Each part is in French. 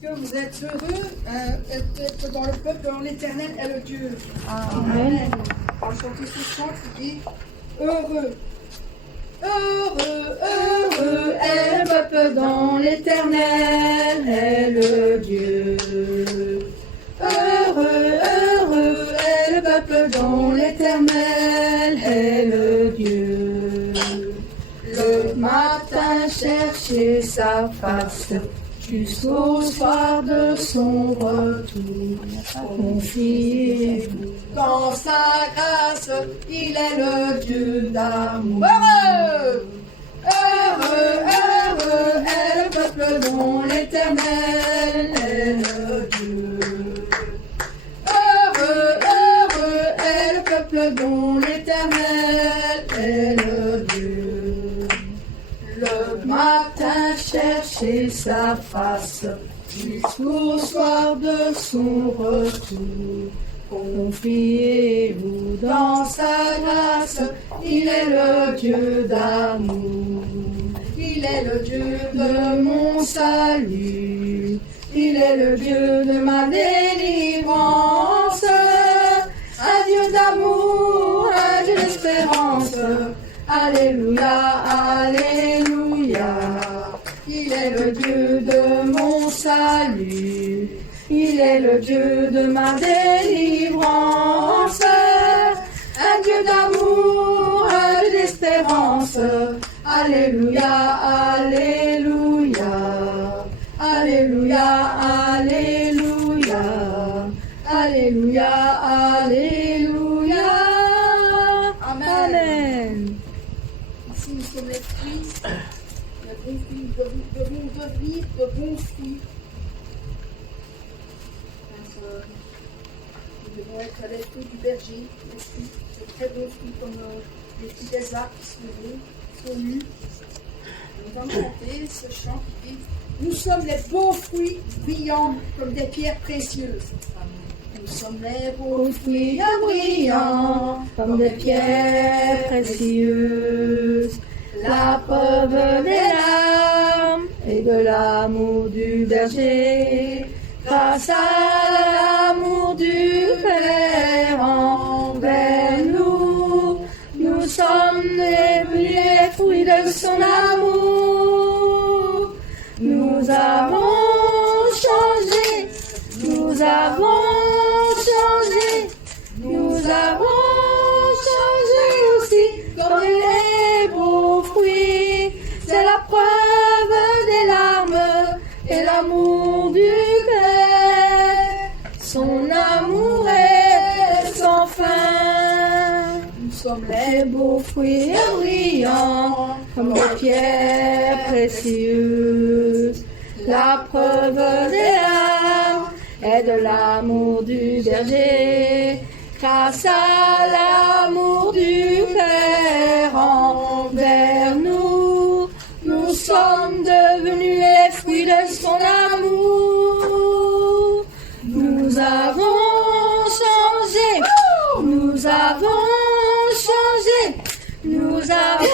que vous êtes heureux d'être dans le peuple dont l'Éternel est le Dieu? Amen. On va chanter ce chant qui dit heureux. Heureux, heureux est le peuple dont l'Éternel est le Dieu. Heureux, heureux est le peuple dont l'Éternel est le Dieu. Le matin chercher sa face, jusqu'au soir de son retour. Confiez-vous dans sa grâce, il est le Dieu d'amour. Heureux! Heureux, heureux est le peuple dont l'Éternel est le Dieu. Heureux, heureux est le peuple dont l'Éternel est le Dieu. Le matin chercher sa face, jusqu'au soir de son retour. Confiez-vous dans sa grâce, il est le Dieu d'amour. Il est le Dieu de mon salut, il est le Dieu de ma délivrance. Un Dieu d'amour, un Dieu d'espérance. Alléluia, alléluia. Il est le Dieu de mon salut, il est le Dieu de ma délivrance. Un Dieu d'amour, un Dieu d'espérance. Alléluia, alléluia. Alléluia, alléluia. Alléluia, alléluia. Amen. Ici, nous sommes les fruits, de bons fruits, devons devenir de bons fruits. Nous devons être les fruits du berger, les fruits, de très beaux fruits comme les fruits des arbres qui sont nus. Nous allons chanter ce chant qui dit nous sommes les beaux fruits brillants comme des pierres précieuses. Nous sommes les beaux fruits brillants comme des pierres précieuses. La preuve des larmes et de l'amour du berger. Grâce à l'amour du Père envers nous, nous sommes les fruits de son amour. Nous avons changé, nous avons changé, nous avons changé aussi comme les beaux fruits. C'est la preuve des larmes et l'amour du Père. Son amour est sans fin. Nous sommes les beaux fruits brillants comme des pierres précieuses. La preuve des larmes et de l'amour du berger. Grâce à l'amour du Père envers nous, nous sommes devenus les fruits de son amour. Nous avons changé, nous avons changé, nous avons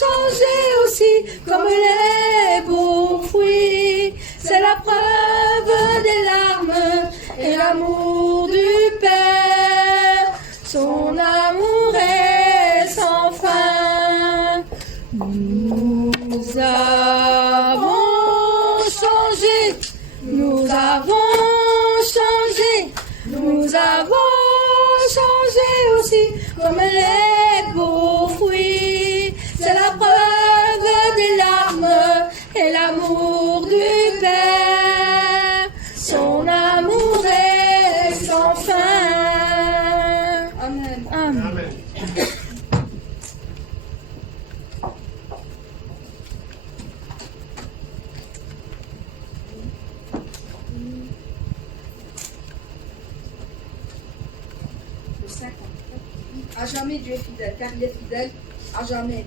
changé aussi comme les beaux fruits. C'est la preuve des larmes et l'amour du Père. Son amour est sans fin. Nous avons changé, nous avons changé, nous avons changé aussi comme les beaux fruits. C'est la preuve des larmes et l'amour du Père. Son amour est sans fin. Amen. Amen. Le 50. À jamais Dieu est fidèle, car il est fidèle à jamais.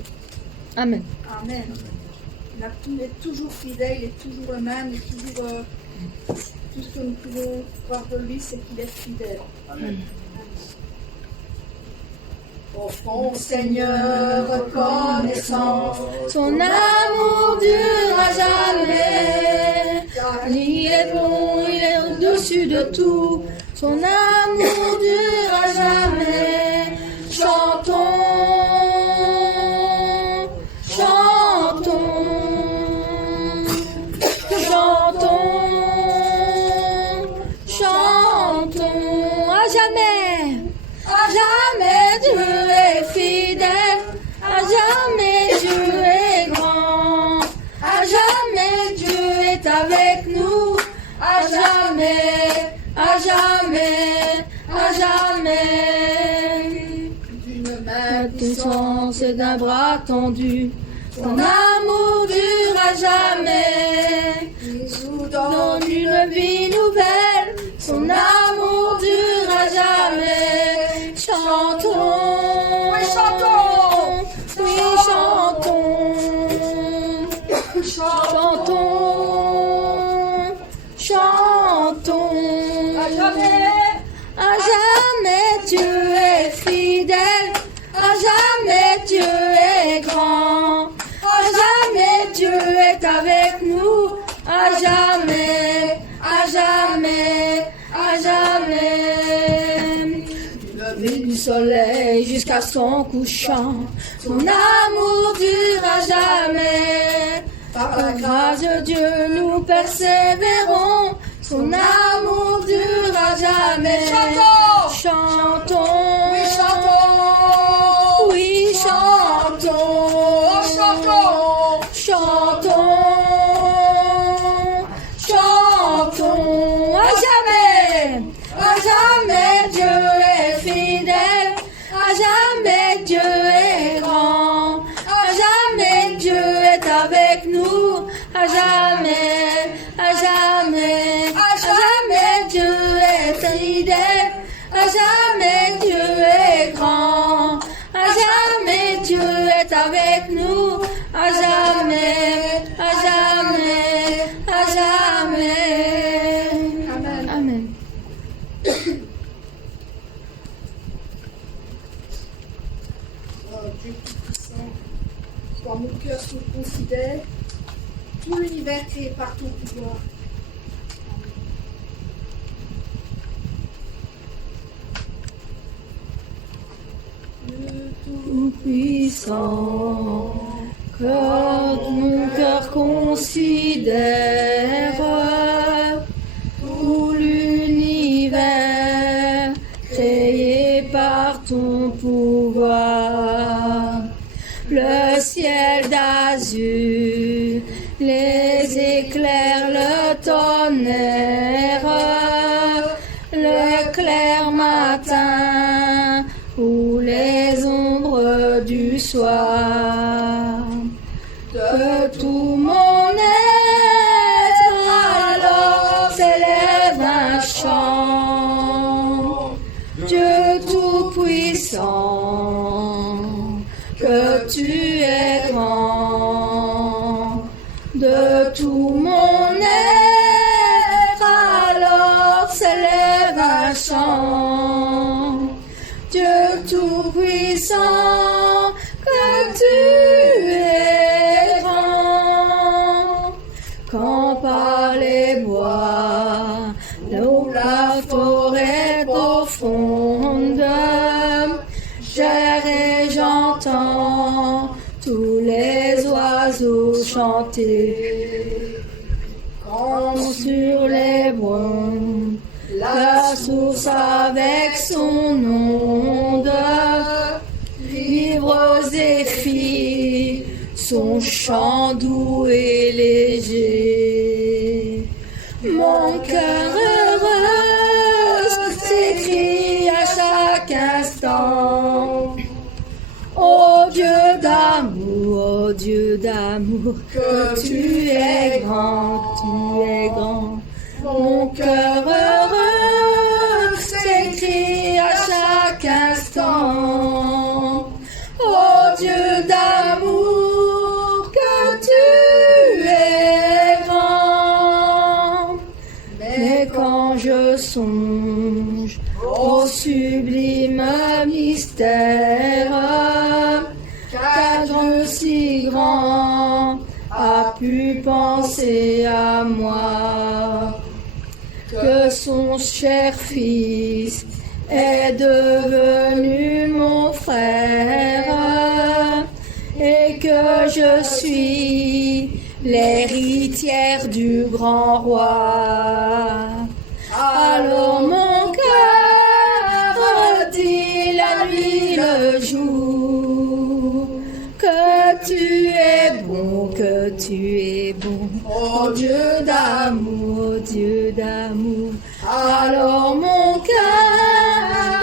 Amen. Amen. Il est toujours fidèle, il est toujours le même, il est toujours tout ce que nous pouvons voir de lui, c'est qu'il est fidèle. Amen. Offrons au Seigneur reconnaissance, son amour durera jamais, car il est est bon, il est au-dessus de tout. Son amour durera jamais. Chantons, chantons, chantons, chantons. À jamais, Dieu est fidèle. À jamais, Dieu est grand. À jamais, Dieu est avec nous. À jamais, à jamais, à jamais. D'une main puissance et d'un bras tendu, son amour durera jamais. Il nous donne une vie nouvelle, son amour durera jamais. Chantons, Oui, chantons. oui, chantons, chantons, chantons. À jamais. À jamais Dieu est fidèle, à jamais Dieu est grand, à jamais Dieu est avec nous, à jamais, à jamais, à jamais. Du lever du soleil jusqu'à son couchant, son amour durera jamais. Par la grâce de Dieu nous persévérons, son amour durera jamais. Chantons. Chantons, Oui, chantons. oui, chantons, Oh, chantons. chantons, chantons. À jamais Dieu est fidèle, à jamais Dieu est grand, à jamais Dieu est avec nous, à jamais, à jamais, à jamais Dieu est fidèle, à jamais Dieu est grand, à jamais Dieu est avec nous, à jamais, à jamais, à jamais. Amen. Amen. Oh, Dieu Tout-Puissant, quand mon cœur se considère, tout l'univers créé par ton pouvoir. Tout-puissant, quand mon cœur considère tout l'univers créé par ton pouvoir, le ciel d'azur, les éclairs, le tonnerre, le clair matin ou les ombres du soir. De tout mon être alors s'élève un chant. Dieu tout-puissant, que tu es grand. De tout mon être alors s'élève un chant. Dieu tout-puissant, que tu es grand. Quand par les bois, l'eau, la forêt profonde, j'erre et j'entends tous les oiseaux chanter. Quand sur les bois, la source avec son onde, livre et filles, son chant doux et léger. Mon cœur heureux s'écrie à chaque instant. Ô Dieu d'amour, que tu es grand, tu es grand. Mon cœur heureux s'écrie à chaque instant. Ô Dieu d'amour, que tu es grand. Mais quand je songe au sublime mystère, qu'un Dieu si grand a pu penser à moi. que son cher fils est devenu mon frère et que je suis l'héritière du grand roi. Alors mon cœur dit la nuit le jour que tu es bon, que tu es bon, oh Dieu d'amour, Dieu d'amour. Alors mon cœur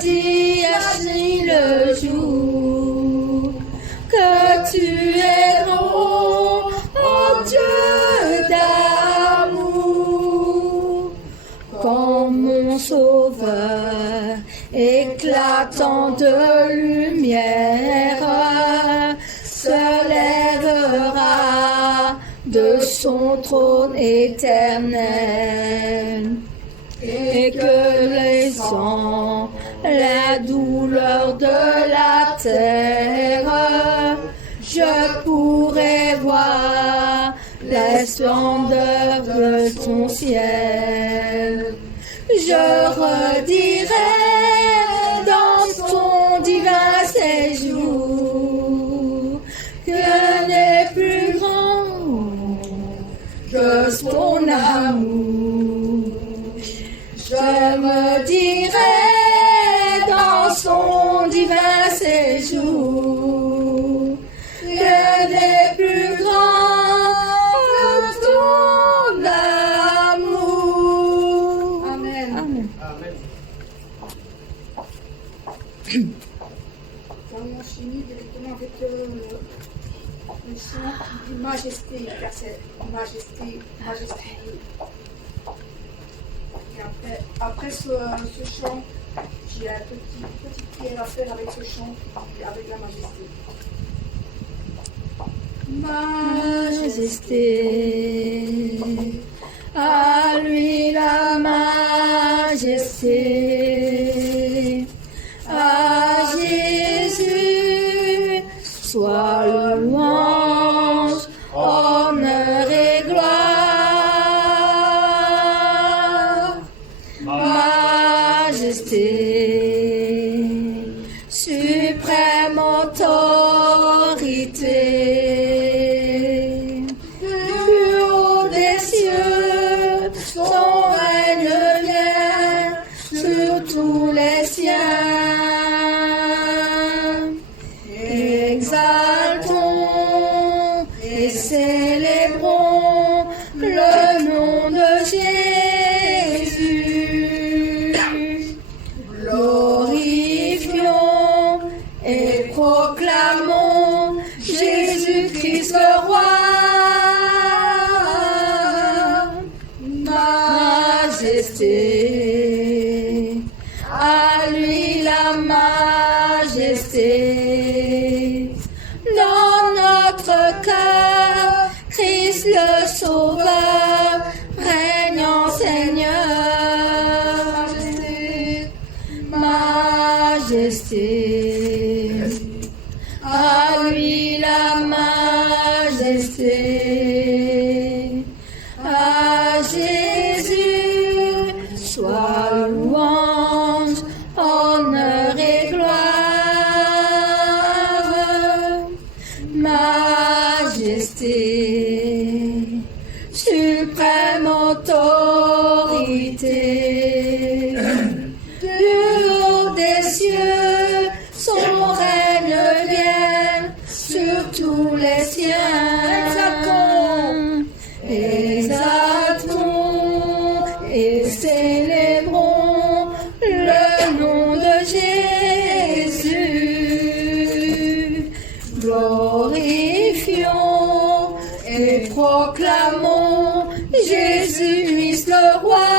dit la nuit le jour que tu es bon, oh Dieu d'amour. Quand mon sauveur éclatant de lumière se lèvera de son trône éternel et que les sangs, la douleur de la terre, je pourrai voir la splendeur de ton ciel. Je redirai dans ton divin séjour que n'est plus grand que ton amour. Je me dirai dans son divin séjour que n'est plus grand que ton amour. Amen. Amen. On finit directement avec le chant qui dit majesté, car c'est majesté, majesté. Et après ce chant, j'ai un petite prière à faire avec ce chant, avec la majesté. Majesté, à lui la majesté, à Jésus soit louange, honneur et gloire. Majesté, suprême autorité, plus haut des cieux, son règne vient sur tous les siens. Exaltons et célébrons le nom de Jésus. Glorifions et proclamons Jésus-Christ le roi. Majesté, à lui la majesté. Dans notre cœur, Christ le Sauveur, régnant Seigneur. Majesté, à lui la majesté. À Jésus soit louange, honneur et gloire. Majesté, suprême autorité, du haut des cieux, son règne vient sur tous les siens. Exaltons et célébrons le nom de Jésus. Glorifions et proclamons Jésus-Christ le roi.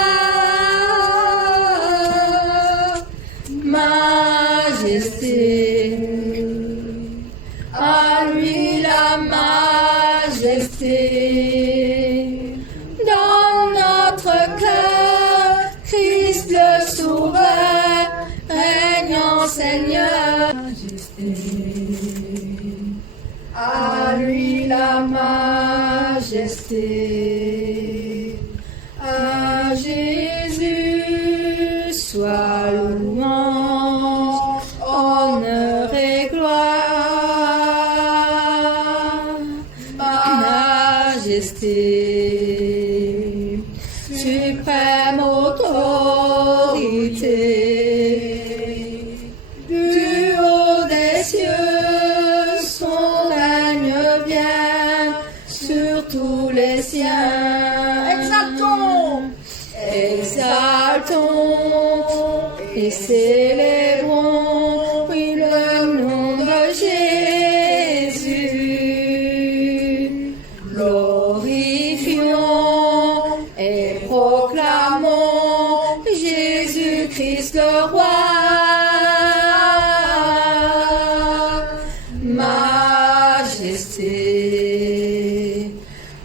Majesté, à lui la majesté. Dans notre cœur, Christ le Sauveur, régnant Seigneur. Majesté, à lui la majesté. À Jésus exaltons et célébrons, oui, le nom de Jésus. Glorifions et proclamons Jésus-Christ le roi. Majesté,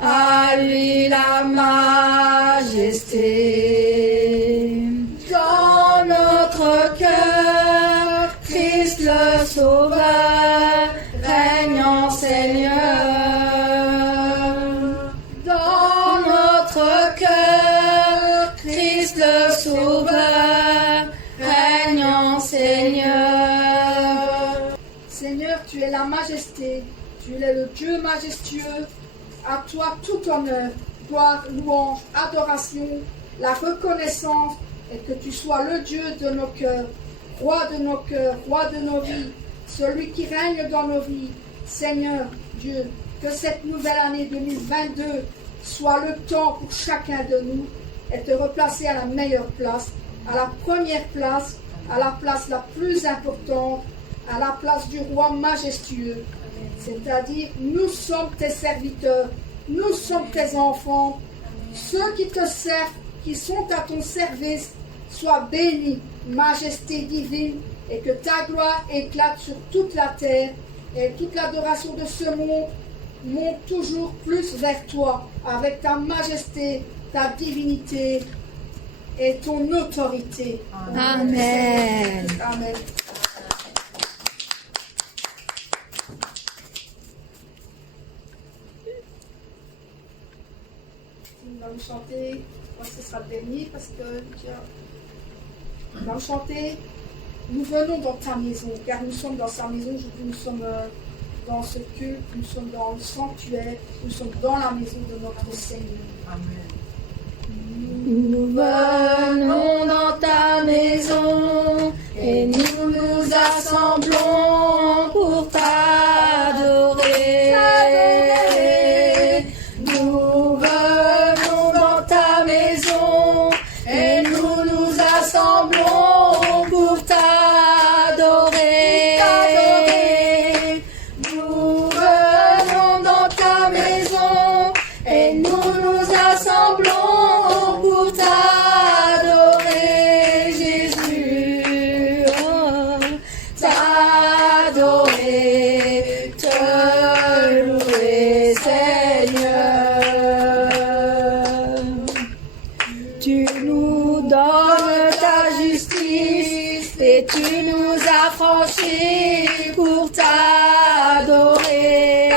à lui la majesté. Dans notre cœur, Christ le Sauveur, régnant Seigneur. Dans notre cœur, Christ le Sauveur, régnant Seigneur. Seigneur, tu es la majesté, tu es le Dieu majestueux. À toi tout honneur, gloire, louange, adoration, la reconnaissance, et que tu sois le Dieu de nos cœurs, roi de nos cœurs, roi de nos vies, celui qui règne dans nos vies. Seigneur Dieu, que cette nouvelle année 2022 soit le temps pour chacun de nous et te replacer à la meilleure place, à la première place, à la place la plus importante, à la place du roi majestueux. C'est-à-dire, nous sommes tes serviteurs, nous sommes tes enfants. Ceux qui te servent, qui sont à ton service, soient bénis, majesté divine, et que ta gloire éclate sur toute la terre, et toute l'adoration de ce monde monte toujours plus vers toi, avec ta majesté, ta divinité et ton autorité. Amen. Amen. Nous allons chanter, je crois que ce sera le dernier parce que nous allons chanter. Nous venons dans ta maison, car nous sommes dans sa maison. Aujourd'hui, nous sommes dans ce culte, nous sommes dans le sanctuaire, nous sommes dans la maison de notre Seigneur. Amen. Nous venons dans ta maison et nous nous assemblons pour t'adorer. Nous venons dans ta maison et nous nous assemblons pour t'adorer. Nous venons dans ta maison et nous nous assemblons pour t'adorer, Jésus. Oh, t'adorer, te louer, Seigneur. Tu nous donnes ta justice et tu nous as franchis pour t'adorer.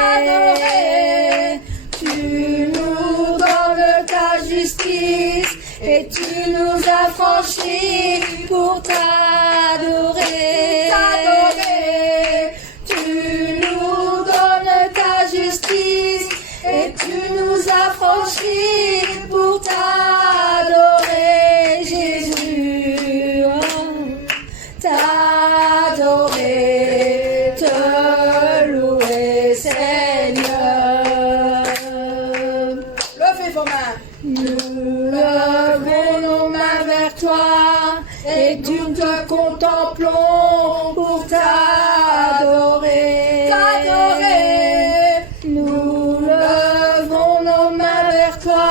Tu nous donnes ta justice et tu nous as franchis pour t'adorer. Tu nous donnes ta justice et tu nous as franchis pour t'adorer, Jésus. Oh, t'adorer, te louer, Seigneur. Levez vos mains. Nous levons nos mains vers toi et nous te contemplons pour t'adorer. Nous levons nos mains vers toi